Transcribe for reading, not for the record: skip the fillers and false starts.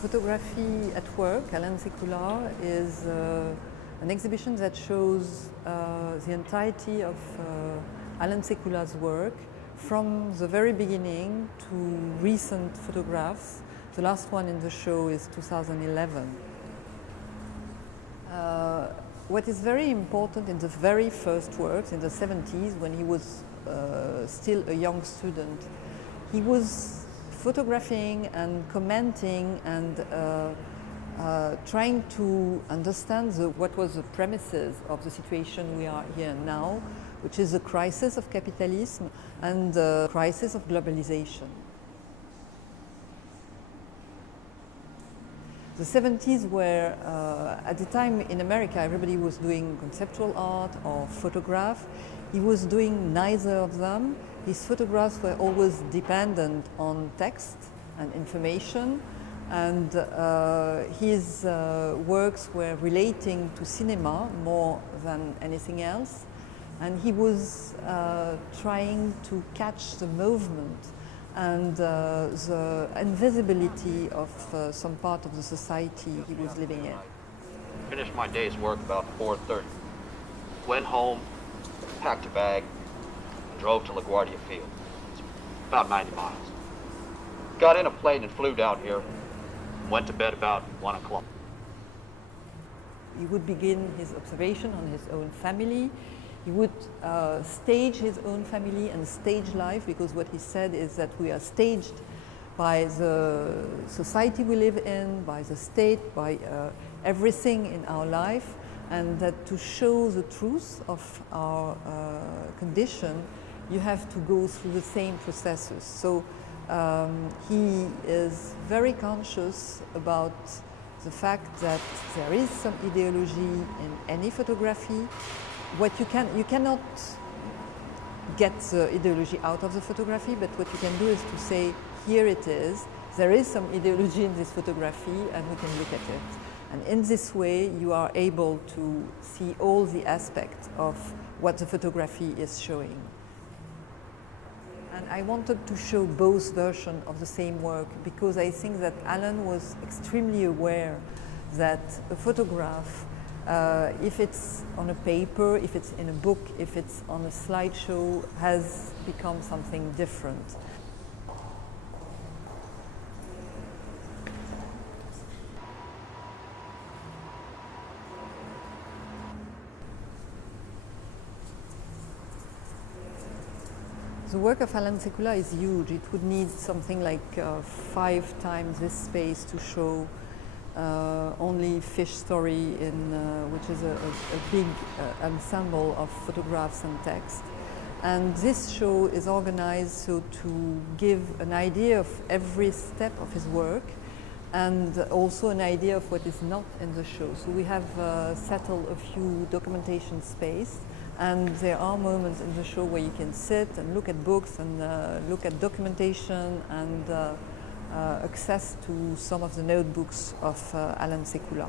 Photography at Work, Allan Sekula, is an exhibition that shows the entirety of Allan Sekula's work from the very beginning to recent photographs. The last one in the show is 2011. What is very important in the very first works, in the 70s, when he was still a young student, he was photographing and commenting and trying to understand what was the premises of the situation we are here now, which is the crisis of capitalism and the crisis of globalization. The 70s were, at the time in America, everybody was doing conceptual art or photograph. He was doing neither of them. His photographs were always dependent on text and information, and his works were relating to cinema more than anything else. And he was trying to catch the movement and the invisibility of some part of the society he was living in. Finished my day's work about 4:30. Went home, packed a bag, and drove to LaGuardia Field. It's about 90 miles. Got in a plane and flew down here. Went to bed about 1 o'clock. He would begin his observation on his own family. He would stage his own family and stage life, because what he said is that we are staged by the society we live in, by the state, by everything in our life, and that to show the truth of our condition, you have to go through the same processes. So he is very conscious about the fact that there is some ideology in any photography. What you cannot get the ideology out of the photography, but what you can do is to say, here it is, there is some ideology in this photography, and we can look at it. And in this way, you are able to see all the aspects of what the photography is showing. And I wanted to show both versions of the same work, because I think that Allan was extremely aware that a photograph, if it's on a paper, if it's in a book, if it's on a slideshow, has become something different. The work of Allan Sekula is huge. It would need something like 5 times this space to show only Fish Story, which is a big ensemble of photographs and text. And this show is organized so to give an idea of every step of his work, and also an idea of what is not in the show. So we have settled a few documentation space, and there are moments in the show where you can sit and look at books and look at documentation and access to some of the notebooks of Allan Sekula.